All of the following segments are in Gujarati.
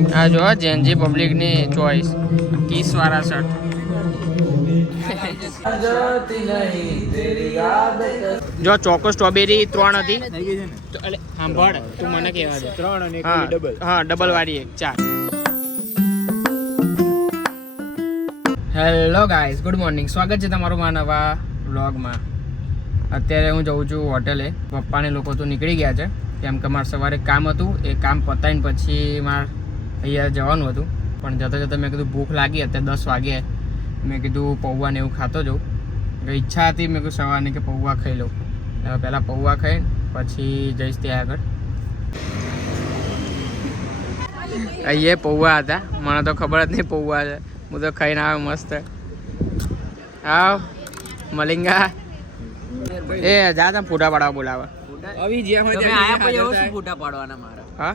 આ જો જેનજી પબ્લિકની ચોઈસ કિસવાળા શર્ટ. જો ચોકો સ્ટ્રોબેરી 3 હતી. સાંભળ તું મને કહેવા દે. 3 અને ડબલ. હા ડબલ વાળી 1 4. Hello guys, good morning. સ્વાગત છે તમારું મારા નવા વ્લોગમાં. અત્યારે હું જઉં છું હોટેલે. પપ્પાને લોકો તો નીકળી ગયા છે કેમ કે મારે સવારે કામ હતું. એ કામ પતાવીને પછી મારે અહીંયા જવાનું હતું. પણ જતાં જતાં મેં કીધું ભૂખ લાગી. અત્યારે 10 વાગ્યા. મેં કીધું પૌવા ને એવું ખાતો જાઉં. ઈચ્છા હતી મેં કીધું સવારની કે પૌવા ખાઈ લઉં. પહેલાં પૌવા ખાઈને પછી જઈશ ત્યાં આગળ. અહીંયા પૌવા હતા, મને તો ખબર જ નહીં પૌવા છે. હું તો ખાઈને આવ્યો મસ્ત. આવ મલિંગા એ જા તમે ફોટા પાડવા બોલાવે. આવી જ્યાં હોય તમે આયા પછી એવો શું ફોટા પાડવાના મારા? હા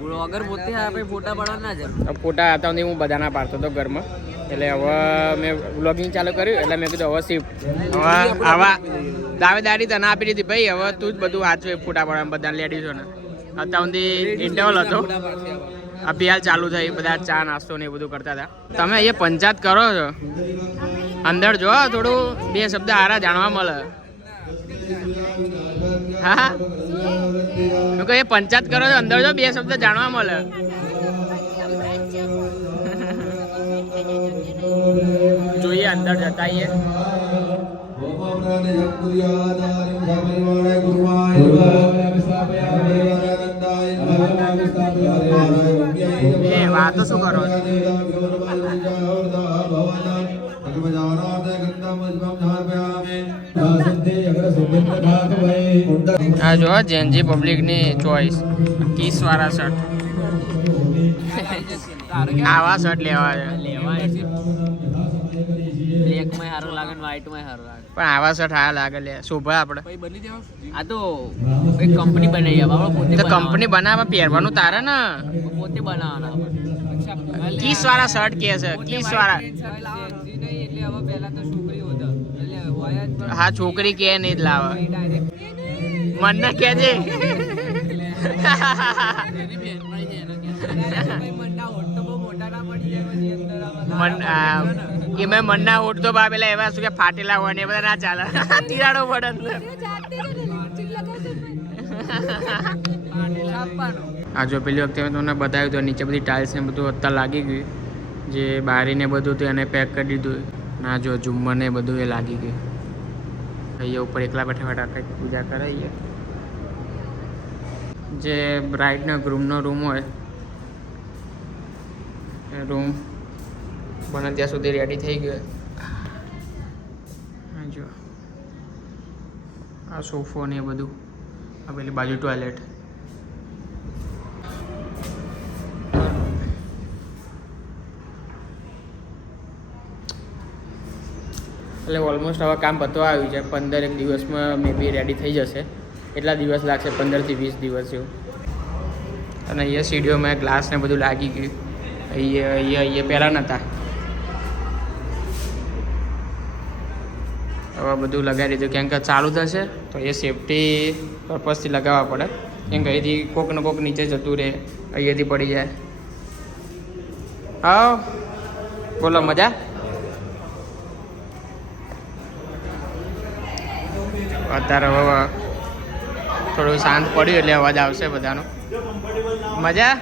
વ્લોગર પોતે આપણે ફોટા પાડવાના ના જરૂર. ફોટા હતા હું બધાના પાડતો હતો ઘરમાં. એટલે હવે મેં વ્લોગિંગ ચાલુ કર્યું એટલે મેં કીધું હવે શિફ્ટ હવે આવા દાવેદારી તને આપી દીધી ભાઈ. હવે તું જ બધું વાંચવે ફોટા પાડવા બધા લેડીઝોને. અત્યાર સુધી ઇન્ટરવલ હતો, અભિયાલ ચાલુ થઈ, બધા ચા નાસ્તો ને એ બધું કરતા હતા. તમે અહીંયા પંચાયત કરો છો, અંદર જો થોડું 2 શબ્દ હારા જાણવા મળે. હા હું કહે પંચાયત કરો છો, અંદર જો 2 શબ્દ જાણવા મળે. જોઈએ અંદર જતા આવીએ. વાતો શું કરો? આ જો જેનજી પબ્લિકની ચોઈસ કિસવાળા શર્ટ. આવા શર્ટ લેવા છે. બ્લેકમાં સારો લાગે ને વ્હાઈટમાં સારો લાગે. પણ આવા શર્ટ સારા લાગે લે, શોભા આપણે. આ તો એક કંપની બનાવી આપણે પોતે. તો કંપની બનાવવા પહેરવાનું તારે ને, પોતે બનાવવાના. કિસવાળા શર્ટ કે છે કિસવાળા. એટલે હવે પહેલા તો છોકરીઓ હતા એટલે હોય જ. હા છોકરી કે નહીં જ લાવે. મને કેજે એમાં મનના ઓટ તો પેલા એવા શું કે ફાટેલા હોય ને એ બધા ના ચાલે. તિરાડો પડે આ જો પેલી વખતે મેં તમને બતાવ્યું તો નીચે બધી ટાઇલ્સ ને બધું અત્યારે લાગી ગયું. જે બારીને બધું હતું એને પેક કરી દીધું. ના જો ઝુમ્મર ને બધું એ લાગી ગયું. અહીંયા ઉપર એકલા બેઠા બેઠા કંઈક પૂજા કરાવીએ. જે બ્રાઇડના ગ્રૂમનો રૂમ હોય એ રૂમ બને ત્યાં સુધી રેડી થઈ ગયો. જો આ સોફો ને એ બધું. આ પેલી બાજુ ટોયલેટ. એટલે ઓલમોસ્ટ હવે કામ પતવા આવ્યું છે. 15 દિવસમાં મે બી રેડી થઈ જશે. કેટલા દિવસ લાગશે? 15 થી 20 દિવસ જેવું. અને અહીંયા સીડીઓમાં ગ્લાસ ને બધું લાગી ગયું. અહીંયા પહેલાં નહોતા. હવે બધું લગાવી દીધું કેમ કે ચાલુ થશે તો એ સેફટી પર્પઝથી લગાવવા પડે. કેમ કે અહીંથી કોક ને કોક નીચે જતું રહે, અહીંયાથી પડી જાય. હા બોલો મજા? અત્યારે હવે થોડું શાંત પડ્યું એટલે અવાજ આવશે બધાનો. મજા?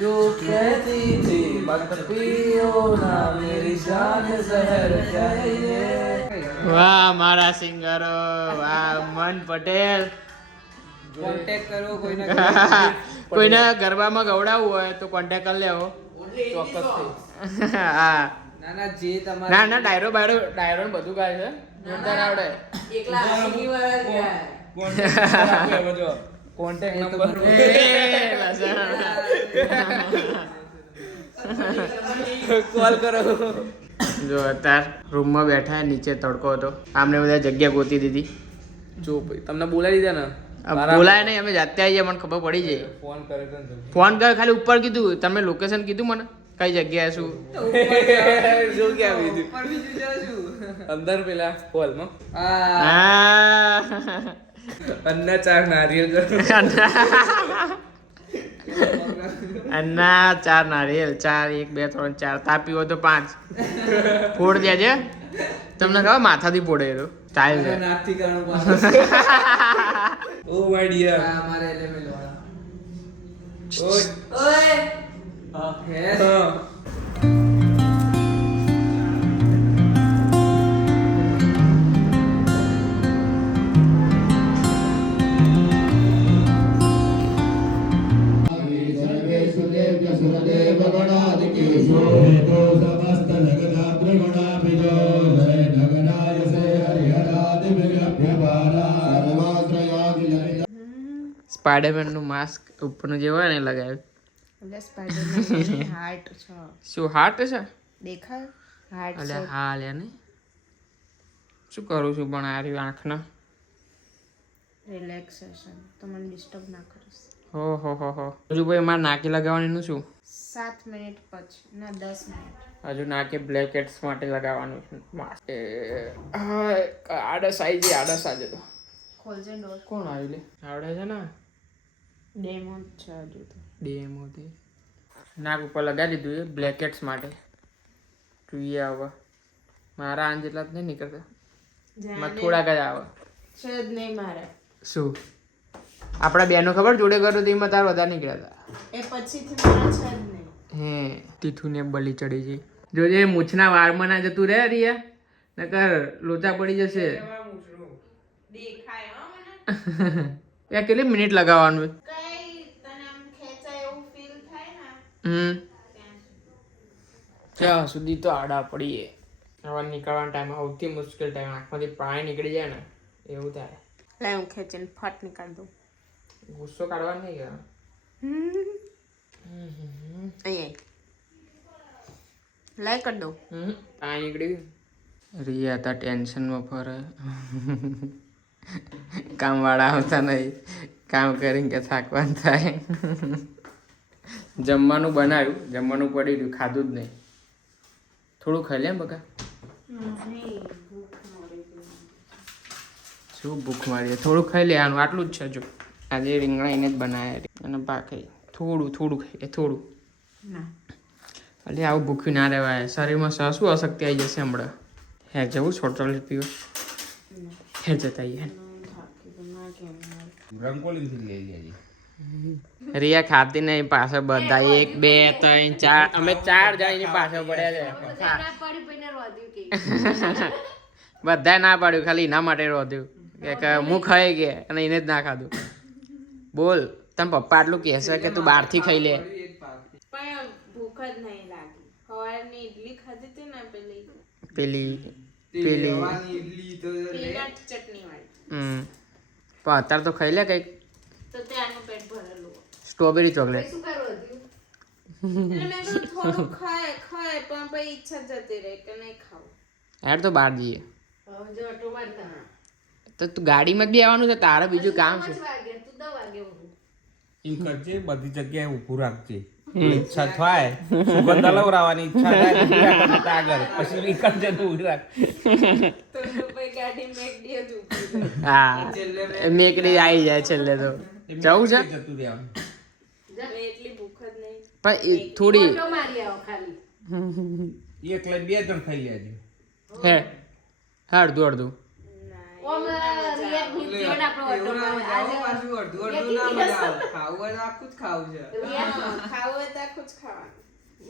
जो कहती थी मत पियो ना मेरी जान जहर चाहिए. वाह मारा सिंगरो, वाह મન પટેલ. કોન્ટેક્ટ કરો કોઈને ગરબામાં ગવડાવવું હોય તો કોન્ટેક્ટ કરી લેવો ચોક્કસથી. હા ના જે તમારે ના ના ડાયરો ડાયરો બધું ગાય છે. જોરદાર આવડે. એકલા આશીકી વાળા કોન્ટેક્ટ નંબર કોલ કરો. જો અત્યારે રૂમમાં બેઠા નીચે તડકો હતો. આમને બધા જગ્યા ગોતી દીધી. જો ભાઈ તમને બોલાવી દીધા ને બોલાય નહીં, અમે જાતે આવીએ, મને ખબર પડી જાય. ફોન કરે તો ને ફોન કર, ખાલી ઉપર કીધું, તમે લોકેશન કીધું મને કઈ જગ્યાએ શું. શું કે આવી હતી ઉપર બીજું જાઉં છું. અંદર પેલા હોલમાં આ અન્ના ચાર નારિયેલ અન્ના 4 નારિયેલ, 4 1 2 3 4, તાપી હોય તો 5 ફોડ દેજે. તમને ખબર માથાથી ફોડે એ સ્ટાઇલ છે. નાથી કરવાનું પાછું. ઓ માય ડિયર આ મારે એલેમેલ વાળા. ઓય ઓય હે હા સ્પાઈડરમેન નું માસ્ક ઉપરનું જે હોય ને એ લગાવ્યું. એટલે સ્પાઈડરમેન હાર્ટ છે શું હાર્ટ છે? દેખાય હાર્ટ અલે છે હા લે ને શું કરું છું પણ આ રહ્યું આંખના. રિલેક્સેશન તો મને ડિસ્ટર્બ ના કરીશ. હો હજુ ભાઈ મારે નાકે લગાવવાનું એનું શું? 7 મિનિટ પછી ના 10 મિનિટ હજુ નાકે બ્લેક હેડ્સ માટે લગાવવાનું છે માસ્ક. હા આડસ આવી જાય, આડસ આજે તો. ખોલજે ડોર. કોણ આવ્યું લે? આવડે છે ને ડેમો છે હજુ તો. ડેમોથી નાક ઉપર લગાવી દીધું એ બ્લેક હેડ્સ માટે. જોઈએ હવે મારા આન જેટલા જ નહીં નીકળતા, મારે થોડાક જ આવે. છે જ નહીં મારે. શું આપણા બેનો ખબર જોડે કર્યું તો એમાં તાર વધારે નીકળ્યા હતા. એ પછીથી મારે છે જ નહીં. હે તીઠુને બલી ચડી ગઈ. જોજે મૂછના વારમાં ના જતું રહે રિયા, નકર લોચા પડી જશે. દેખાય હો મને. યાર કેટલી મિનિટ લગાવવાનું? કઈ તને આમ ખેંચાય એવું ફીલ થાય ને ત્યાં સુધી તો આડા પડીએ. હવે નીકળવાનો ટાઈમ સૌથી મુશ્કેલ ટાઈમ, આંખમાંથી પાણી નીકળી જાય ને એવું થાય. લે હું ખેંચીને ફટ નીકાળ દઉં. ગુસ્સો કાઢવાનો નહીં ગયા. અહીંયા લાઈ કરી દઉં. પાણી નીકળી ગયું. રિયા તા ટેન્શનમાં ફરે. કામવાળા આવતા નહીં, કામ કરીને કે થાકવાનું થાય. જમવાનું બનાવ્યું, જમવાનું પડી રહ્યું, ખાધું જ નહીં. થોડું ખાઈ લે બકા. શું ભૂખ મારી? થોડું ખાઈ લેવાનું, આટલું જ છે. જો આજે રીંગણા એને જ બનાવ્યા અને ભાખરી. થોડું ખાઈ થોડું. એટલે આવું ભૂખ્યું ના રહેવાય, શરીરમાં શું અશક્તિ આવી જશે હમણાં. હે જવું છોટો પીવો હે જતા રંગોલી થી લઈ લેજી. રિયા ખાતી નહીં, પાછળ બધા 1 2 3 4 અમે 4 જણ એની પાછળ પડ્યા છે. બધાય ના પાડ્યું, ખાલી એના માટે રોધ્યું કે હું ખાઈ ગયા અને એને જ ના ખાધું. બોલ તમ પપ્પા આટલું કહેશે કે તું બહારથી ખાઈ લે. પણ ભૂખ જ નહીં લાગી. સવારની ઈડલી ખાધી હતી ને પેલી પેલી ઈડલી તો પીનટ ચટણી વાળી, પણ અત્યારે તો ખાઈ લે કંઈક. તો ત્યાંનું પેટ ભરેલું. Strawberry chocolate. શું કરવું હતું? એટલે મેં કીધું થોડું ખાય પણ પછી ઈચ્છા જતી રહી કે નહીં ખાવું. યાર તો બહાર જઈએ હવે જો ઓટો મારતા તો તું ગાડીમાં જ બી આવવાનું છે, તારે બીજું કામ છે. 5 વાગે તું 10 વાગે ઊંઘ. ઈ કરજે, બધી જગ્યાએ ઊભું રાખજે. ઈચ્છા થાય સુગંધ લવરાવાની ઈચ્છા થાય આગળ પછી ઈ કરજે તું ઊભી રાખ. તો પછી ગાડી મેકડી જ ઊભી રહે. હા મેકડી આવી જાય છેલ્લે તો. જવું છે જતું રહેવાનું. હવે એટલી ભૂખ જ નહીં. પણ એ થોડી ઓટો મારી આવો ખાલી. એકલા 2 જણ ખાઈ લેજો. હે અડધું ઓમ રિયા ભૂખ્યો ના આપણો ઓટો મારે. આજે પાછું અડધું ના મજા આવે. ખાવું હોય તો આખું જ ખાવું છે. રિયા ખાવું હોય તો આખું જ ખાવાનું.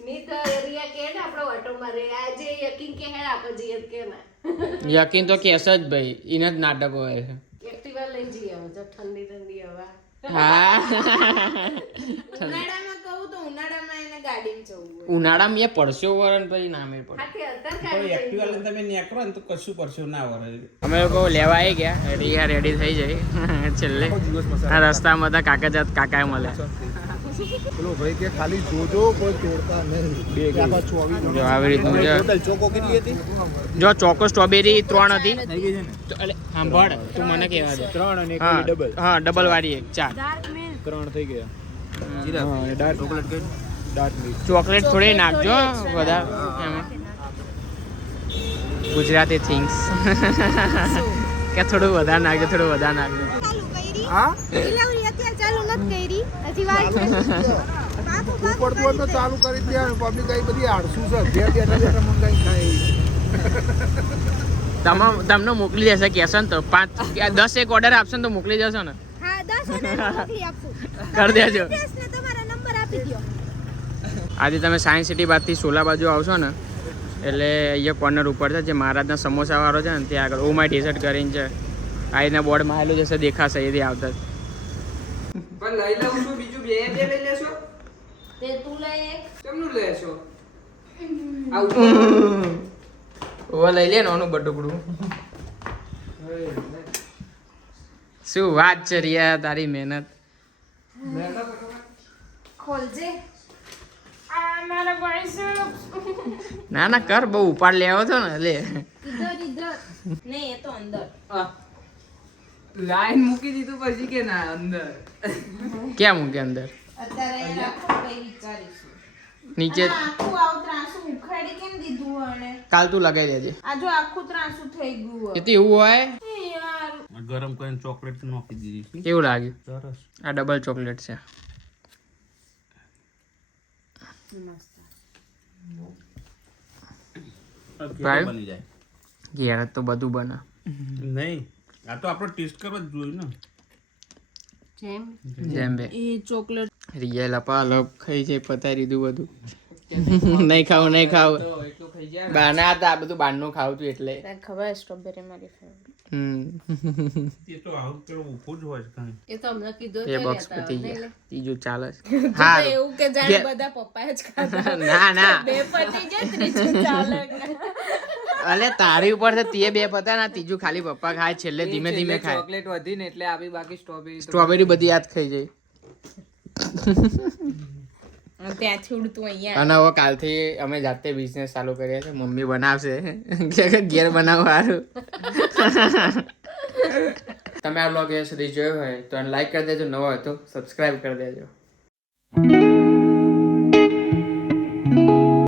ની તો રિયા કે ને આપણો ઓટો મારે. આજે યકીન કે હે આપણે જઈએ કે ના. યકીન તો કેસ જ ભાઈ, એને જ નાટક હોય છે. એક્ટિવા લઈ જઈએ હવે જો ઠંડી હવા. હા ઉનાળામાં કહું તો ઉનાળામાં એને ગાડીમાં જવું હોય. ઉનાળામાં એ પડશો વરણ પછી ના મેળ પડે. હાથે અત્યારે તો ગાડી એક્ટિવા લઈને તમે નીકળો ને તો કશું પરસો ના વરે. અમે લોકો લેવા આવી ગયા, રિયા રેડી થઈ જાય છેલ્લે. દિવસ આ રસ્તામાં બધા કાકા મળે. પેલો ભાઈ કે ખાલી જોજો કોઈ તોડતા નહીં. આખા 24 જો આવી રીતનું છે. ટોટલ ચોકો કેટલી હતી? જો ચોકો સ્ટ્રોબેરી 3 હતી. એટલે સાંભળ તું મને કહેવા દે. 3 અને હા ડબલ. હા ડબલ વાળી એક 4. 3 થઈ ગયા. હા, અને ડાર્ક ચોકલેટ કઈ? Dark milk. ચોકલેટ થોડી નાખજો વધારે એમાં. ગુજરાતી થિંગ્સ કે થોડું વધારે નાખજો, થોડું વધારે નાખજો. હા? ડિલિવરી અત્યારે ચાલુ નથી કરી હજી વાર છે ઉપર તો તો ચાલુ કરી દે. પબ્લિક આ બધી આળસુ છે. બે બેઠા મંગાઈ ખાય. તમને મોકલી દેશે કહેશો ને તો 10 એક ઓર્ડર આપશો ને તો મોકલી દેશો ને. હા 10 ઓર્ડર મોકલી આપશું કરી દેજો. એડ્રેસ ને તમારા નંબર આપી દો. આજે તમે સાયન્સ સિટી બાદથી સોલા બાજુ આવશો ને એટલે અહીંયા કોર્નર ઉપર છે જે મહારાજના સમોસાવાળો છે ને ત્યાં આગળ ઓ માય ટી-શર્ટ કરીને છે. આ રીતના બોર્ડ મારેલું જશે દેખાશે એથી આવતા જ. પણ લઈ લઉં છું બીજું બે લઈ લેશો તે તું લઈ એક. કેમનું લેશો ઓ લઈ લે ને ઓનું બટુકડું. શું વાત છે રિયા તારી મહેનત. ખોલજે ના ના કર બહુ ઉપાડ લેવો છો ને લે. ઇધર ઇધર નહીં એ તો અંદર લાઈન મૂકી દીધું પછી કે ના અંદર ક્યાં મૂકે અંદર? અત્યારે એ રાખો કઈ વિચારીશું. નીચે આખું આવું ત્રાસું ઉખાડી કેમ દીધું અને કાલ તું લગાવી દેજે. આ જો આખું ત્રાસું થઈ ગયું એ તો એવું હોય. એ યાર ગરમ કરીને ચોકલેટ નાખી દીધી. કેવું લાગ્યું? સરસ. આ ડબલ ચોકલેટ છે. ભાઈ? બની જાય. ઘેર તો બધું બને. નહીં, આ તો આપણે ટેસ્ટ કરવા જ જોયું ને. જેમ બે એ ચોકલેટ રિયા લપા લપ ખાઈ છે પતાવી દીધું બધું. નહીં ખાવું નહીં ખાવું તો એટલું ખાઈ જાય બહારના હતા આ બધું બહારનું ખાવું હતું એટલે. તને ખબર સ્ટ્રોબેરી મારી ફેવરિટ એ તો આવું પેલું ઊભું જ હોય છે કાંઈ. એ તો અમને કીધું એ બોક્સ પતી ગયા ત્રીજું ચાલે છે. તો હા એવું કે જાણે બધા પપ્પા જ ખાતા ના ના બે પતી જાય ત્રીજું ચાલે અલે તારી ઉપર છે તે બે પતા ના ત્રીજું ખાલી પપ્પા ખાય છેલ્લે ધીમે ધીમે ખાય. ચોકલેટ વધી ને એટલે આવી બાકી સ્ટ્રોબેરી સ્ટ્રોબેરી બધી યાદ ખાઈ જાય. ત્યાંથી ઉડતું અહીંયા અને હવે કાલથી અમે જાતે બિઝનેસ ચાલુ કરીએ છીએ. મમ્મી બનાવશે ઘેર બનાવવાનું. તમે આ બ્લોગ સુધી જોયો હોય તો લાઈક કરી દેજો, નવો હોય તો સબસ્ક્રાઇબ કરી દેજો.